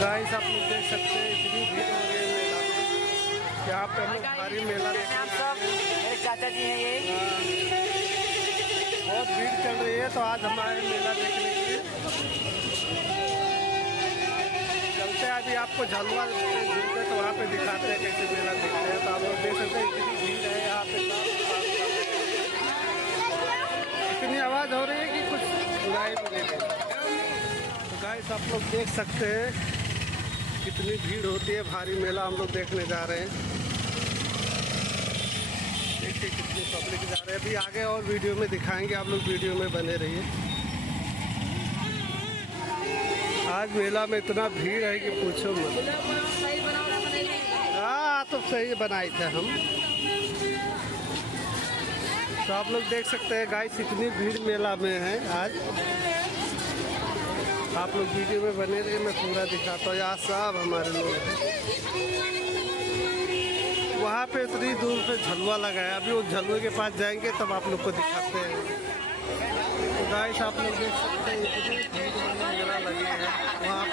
Guys आप लोग देख सकते हैं इतनी भीड़ हो गई है मेला में। यहाँ पे हम लोग भारी मेला कैसे आप सब? मेरे चाचा जी हैं ये। बहुत भीड़ चल रही है, तो आज हमारे मेला देखने के लिए चलते हैं। अभी आपको झलवा झूलते तो वहाँ पे दिखाते हैं कैसे मेला देखते हैं। तो आप लोग देख सकते हैं इतनी भीड़ है यहाँ पे, इतनी आवाज़ हो रही है कि कुछ सुनाई भी नहीं देता। तो गाइस आप लोग देख सकते हैं कितनी भीड़ होती है। भारी मेला हम लोग देखने जा रहे हैं। देखिए कितनी पब्लिक जा रहे हैं। अभी आगे और वीडियो में दिखाएंगे, आप लोग वीडियो में बने रहिए। आज मेला में इतना भीड़ है कि पूछो मत। हाँ तो सही बनाए थे हम। तो आप लोग देख सकते हैं गाइस इतनी भीड़ मेला में है आज। आप लोग वीडियो में बने रहिए, मैं पूरा दिखाता हूँ। यहाँ सब हमारे लोग हैं। वहाँ पे इतनी दूर पे झलवा लगा है। अभी उस झलवे के पास जाएंगे तब आप लोग को दिखाते हैं। तो गाइस आप लोग देख सकते हैं इतनी भीड़ मेला लगे हैं। वहाँ